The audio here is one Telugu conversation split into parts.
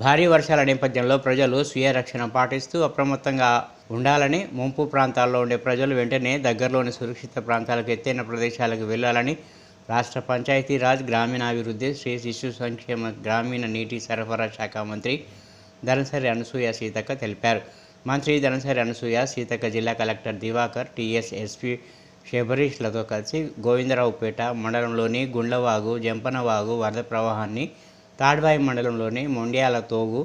భారీ వర్షాల నేపథ్యంలో ప్రజలు స్వీయ రక్షణ పాటిస్తూ అప్రమత్తంగా ఉండాలని ముంపు ప్రాంతాల్లో ఉండే ప్రజలు వెంటనే దగ్గరలోని సురక్షిత ప్రాంతాలకు ఎత్తైన ప్రదేశాలకు వెళ్ళాలని రాష్ట్ర పంచాయతీరాజ్ గ్రామీణాభివృద్ధి శ్రీ శిశు సంక్షేమ గ్రామీణ నీటి సరఫరా శాఖ మంత్రి ధనసరి అనసూయ సీతక్క తెలిపారు. మంత్రి ధనసరి అనసూయ సీతక్క జిల్లా కలెక్టర్ దివాకర్ టీఎస్ ఎస్పీ శబరీష్లతో కలిసి గోవిందరావుపేట మండలంలోని గుండ్లవాగు జంపనవాగు వరద ప్రవాహాన్ని తాడ్వాయి మండలంలోని మొండ్యాల తోగు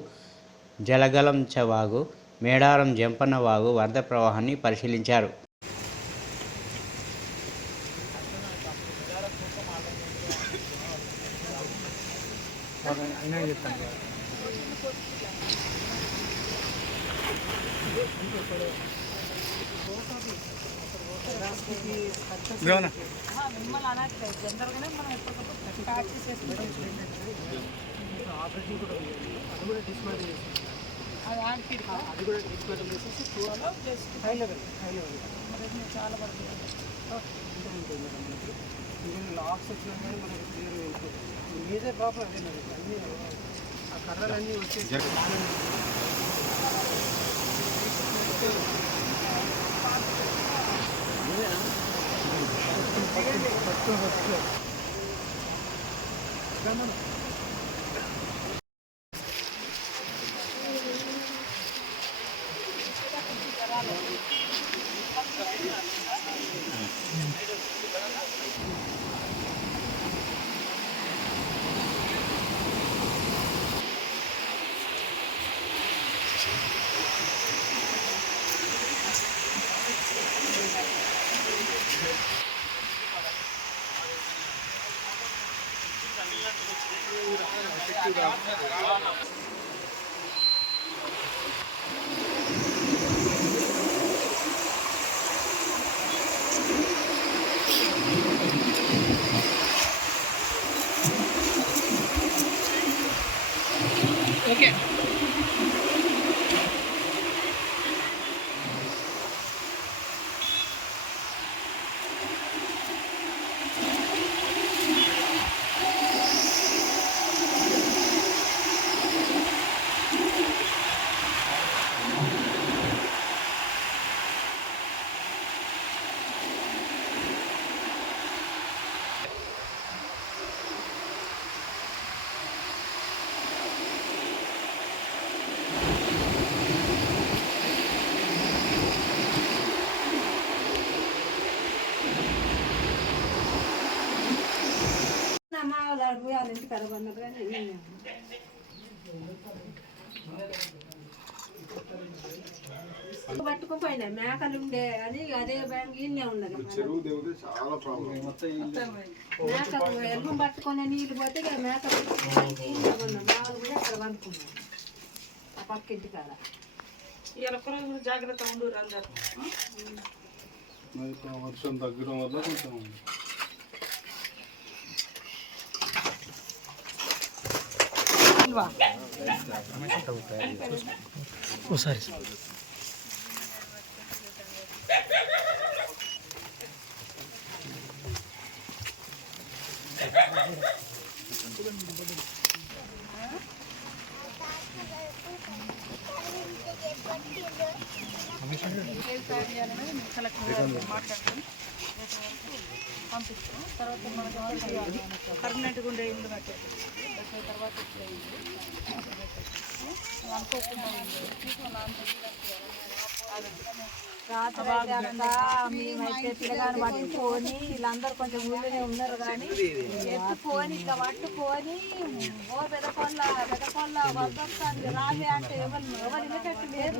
జలగలంచవాగు మేడారం జంపన్నవాగు వరద ప్రవాహాన్ని పరిశీలించారు. లాక్స్ వచ్చినా కానీ మనకి క్లియర్ వెళ్తుంది మేజర్ ప్రాబ్లం అదే మరి అన్ని ఆ కర్రలన్నీ వచ్చేసి Потом, потом, потом. Okay. ఇంటికి కానీ నేను పట్టుకుపోయినా మేకలు ఉండే అని అదే బ్యాంక్ ఇన్నే ఉన్నది. మేకలు ఎల్లు పట్టుకొని నీళ్ళు పోతే మేకలు ఇన్నే ఉన్నాం మాలు కూడా అక్కడ పనుకున్నాం ఆ పక్క ఇంటి కాడ మరి వర్షం తగ్గడం వల్ల కొంచెం ఒకసారి కలెక్టర్ మాట్లాడుతుంది. పర్మనెంట్గా ఉండే ఇల్లు కట్టారు తర్వాత రాత్రి అయితే అక్క మేమైతే పిల్లగాని పట్టుకొని వీళ్ళందరూ కొంచెం ఊళ్ళోనే ఉన్నారు కానీ ఎత్తుకొని ఇట్లా పట్టుకొని ఓ పెదకొల్ల పెదకొల్ల వద్దొస్తాను రాలే అంటే ఎవరు ఎవరు ఇళ్ళకట్టు లేదు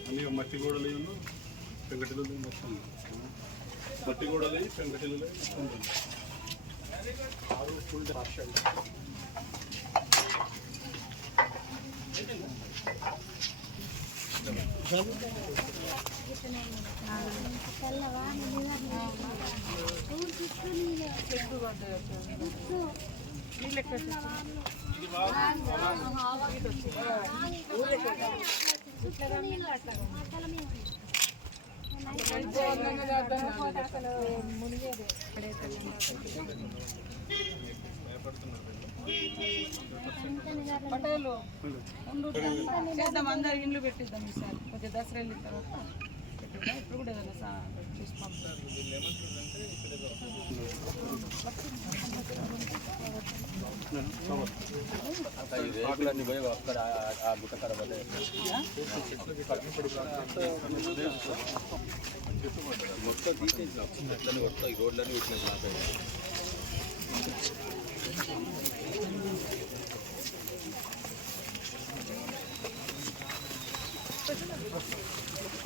అన్ని మట్టి గోడలు పెంకటిలు మొత్తం. మట్టి గోడలు పెంకటిలు మొత్తం ఆరు ఫుల్ పార్షల్ నీళ్ళు ఎక్కువ పటేలు. చేద్దాం అందరు ఇండ్లు పెట్టిద్దాం ఈసారి. కొద్దిగా దసరా వెళ్ళిన తర్వాత ఇప్పుడు కూడా ఏదైనా సా- చూసి పంపుతారు ఆకులన్నీ పోయి అక్కడ ఆ గుట్ట కాడ పడ్డాయి మొత్తం తీసేసినాం చెట్లని మొత్తం ఈ రోడ్లన్నీ పెట్టినాయి బ్లాక్ అయ్యాయి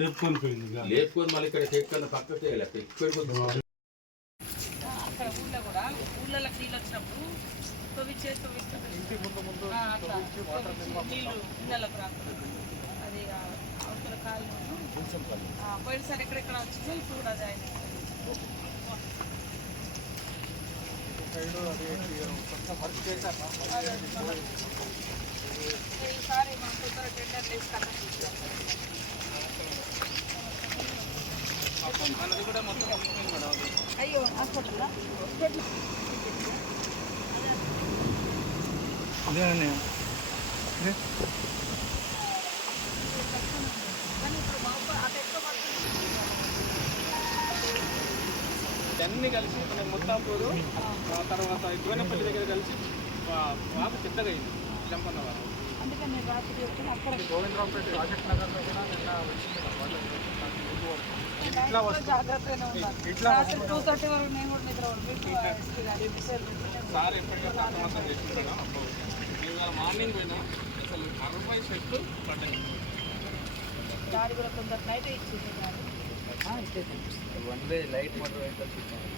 లేపుకొని పోయింది. లేపుకొని మళ్ళీ ఇక్కడ ఎక్కడ పక్కకి ఎక్కువ అక్కడ ఊళ్ళో కూడా ఊళ్ళలో నీళ్ళు వచ్చినప్పుడు తవ్వి చేసి నీళ్ళు ఇళ్ళకి రాకుండా. అది అవతల కాలు పోయినసారి ఎక్కడెక్కడ వచ్చిందో ఇప్పుడు కూడా అది ఆయన ఈసారి మనం తొందర టెండర్ వేసి కట్టం అయ్యో హాస్పిటల్. అదేనండి అన్ని కలిసి మన ముత్తాపూరు ఆ తర్వాత గోనెపల్లి దగ్గర కలిసి వాగు పెద్దగా అయింది జంపన్న అక్కడ. గోవిందరావుపేట ప్రాజెక్ట్ నగర్లో కూడా నిన్న. ఇట్లా మెసేజ్ పెట్టింటే సార్ ఎప్పటికీ అర్థమంతం చేసుకుంటాను ఇవాళ మార్నింగ్ పోయినా అసలు అరవై చెట్లు పడ్డాయి. గాడి కూడా తొందర నైట్ ఇచ్చింది గాడి one day light motor vehicles ఇచ్చాను